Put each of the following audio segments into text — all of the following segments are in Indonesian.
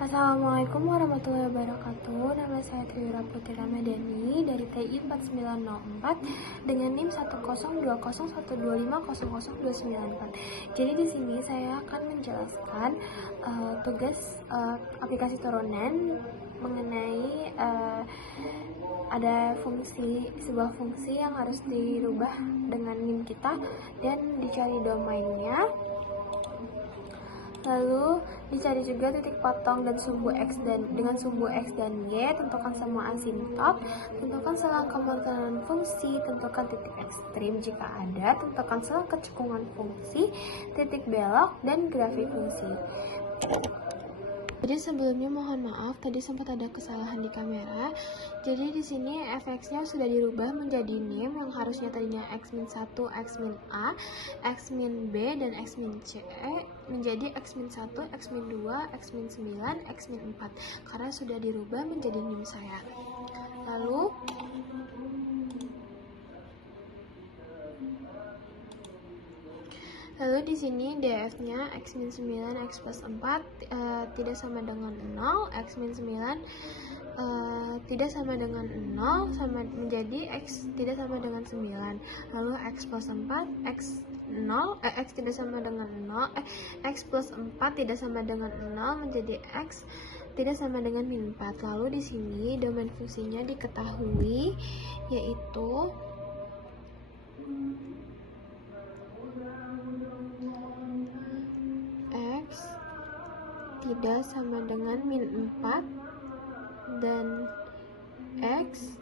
Assalamualaikum warahmatullahi wabarakatuh. Nama saya Triwira Putri Ramadhani dari TI 4904 dengan NIM 10201250029. Jadi di sini saya akan menjelaskan tugas aplikasi turunan mengenai ada sebuah fungsi yang harus dirubah dengan NIM kita dan dicari domainnya. Lalu dicari juga titik potong dan sumbu X dengan sumbu X dan Y, tentukan semua asimptot, tentukan selang kemungkinan fungsi, tentukan titik ekstrim jika ada, tentukan selang kecekungan fungsi, titik belok, dan grafik fungsi. Jadi sebelumnya mohon maaf, tadi sempat ada kesalahan di kamera. Jadi di sini fx-nya sudah dirubah menjadi NIM yang harusnya tadinya x-1, x-a, x-b, dan x-c menjadi x-1, x-2, x-9, x-4 karena sudah dirubah menjadi NIM saya. Lalu di sini df-nya x-9 x plus 4 tidak sama dengan 0, x-9 tidak sama dengan 0 menjadi x tidak sama dengan 9. Lalu x plus 4 x tidak sama dengan 0, x plus 4 tidak sama dengan 0 menjadi x tidak sama dengan min 4. Lalu di sini domain fungsinya diketahui yaitu tidak sama dengan min 4 dan X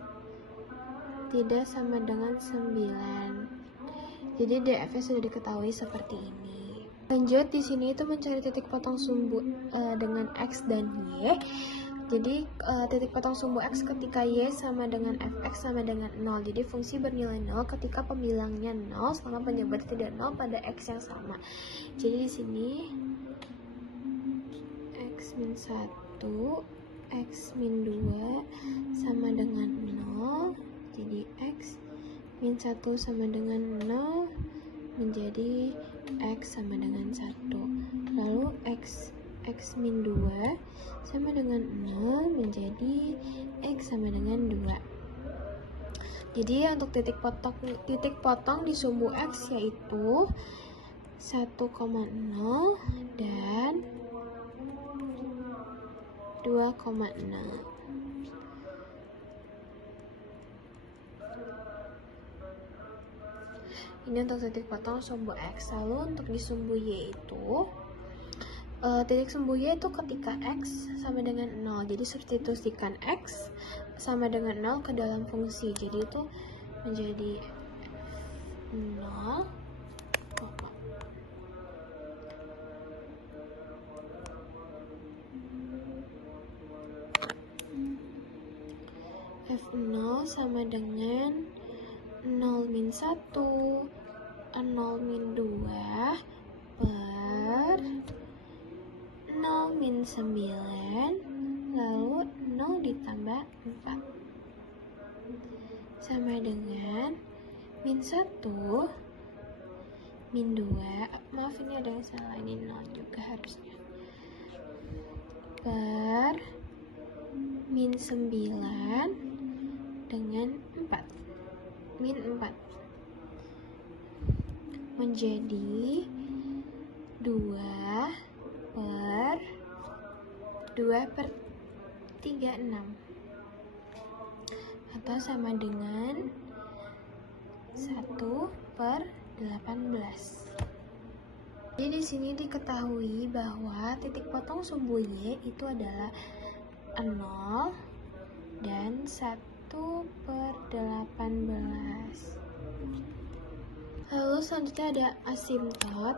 tidak sama dengan 9. Jadi DF-nya sudah diketahui seperti ini. Lanjut di sini itu mencari titik potong sumbu dengan X dan Y. Jadi titik potong sumbu X ketika Y sama dengan Fx sama dengan 0. Jadi fungsi bernilai 0 ketika pembilangnya 0 selama penyebar tidak 0 pada X yang sama. Jadi di sini x-1, x-2 sama dengan 0, jadi x-1 sama dengan 0 menjadi x sama dengan 1. Lalu x-2 sama dengan 0 menjadi x sama dengan 2. Jadi untuk titik potong di sumbu x yaitu 1,0 dan 2,0. Ini untuk titik potong sumbu X. Lalu untuk di sumbu Y itu titik sumbu Y itu ketika X sama dengan 0. Jadi substitusikan X sama dengan 0 ke dalam fungsi. Jadi itu menjadi 0 F0 sama dengan 0 min 1, 0 min 2 per 0 min 9 lalu 0 ditambah 4 sama dengan min 1 min 2, maaf ini ada yang salah, ini 0 juga harusnya, per min 9 dengan 4 min 4 menjadi 2 per 36 atau sama dengan 1 per 18. Jadi di sini diketahui bahwa titik potong sumbu Y itu adalah 0 dan 1 per 18. Lalu selanjutnya ada asimptot.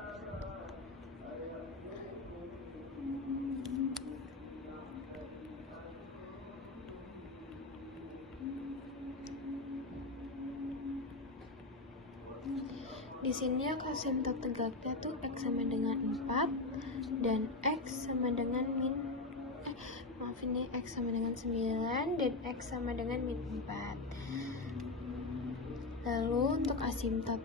Di sini asimptot tegaknya tuh X sama dengan 4 dan X sama dengan X sama dengan 9 dan X sama dengan min 4. Lalu untuk asimptot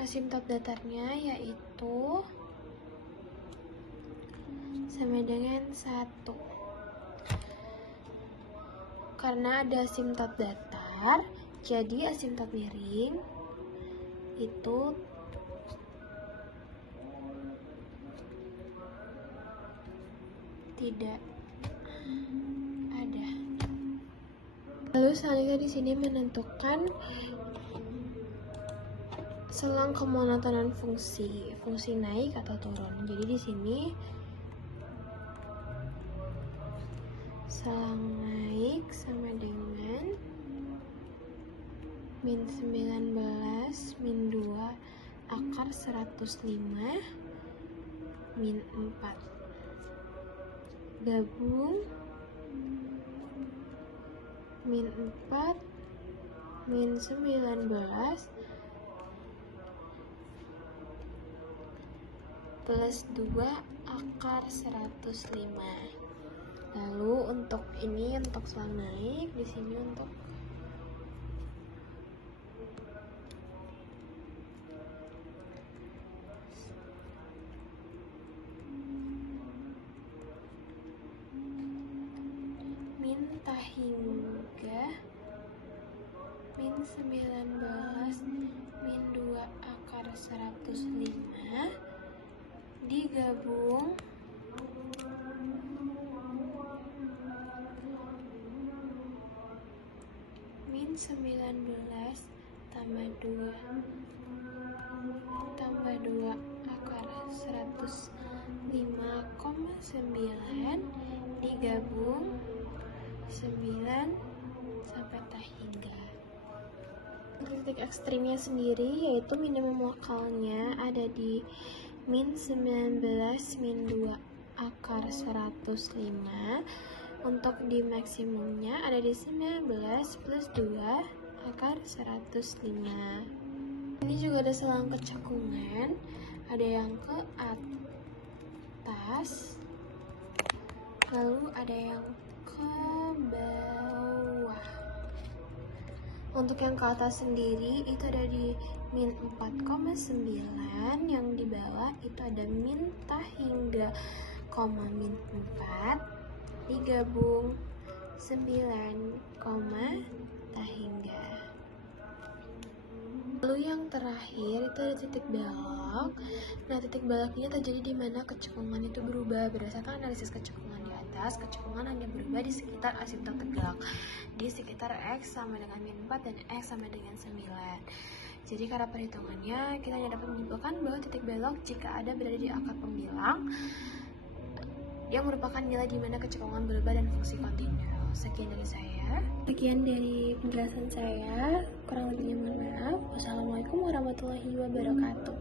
Asimtot datarnya yaitu sama dengan 1. Karena ada asimtot datar, jadi asimtot miring itu tidak ada. Lalu selanjutnya di sini menentukan selang kemonotonan fungsi naik atau turun. Jadi di sini selang naik sama dengan min 19 min 2 akar 105 min 4 gabung min 4 min 19 plus 2 akar 105. Lalu untuk ini untuk selang naik, di sini untuk min hingga min 19 min 2 akar 105 digabung min 19 tambah 2 akar 105,9 digabung 9 sampai tak hingga. Titik ekstrimnya sendiri yaitu minimum lokalnya ada di min 19 min 2 akar 105. Untuk di maksimumnya ada di 19 plus 2 akar 105. Ini juga ada selang kecekungan, ada yang ke atas, lalu ada yang ke bawah. Untuk yang ke atas sendiri itu ada di min 4,9, yang di bawah itu ada min hingga min 4 digabung 9, hingga. Lalu yang terakhir itu ada titik belok. Nah, titik belok ini terjadi di mana kecekungan itu berubah. Berdasarkan analisis kecekungan di atas, kecekungan hanya berubah di sekitar asimtot tegak, di sekitar X sama dengan min 4 dan X sama dengan 9. Jadi karena perhitungannya kita hanya dapat menyimpulkan bahwa titik belok jika ada berada di akar pembilang yang merupakan nilai di mana kecekungan berubah dan fungsi kontinu. Sekian dari saya. Sekian dari penjelasan saya. Kurang lebihnya mohon maaf. Wassalamualaikum warahmatullahi wabarakatuh.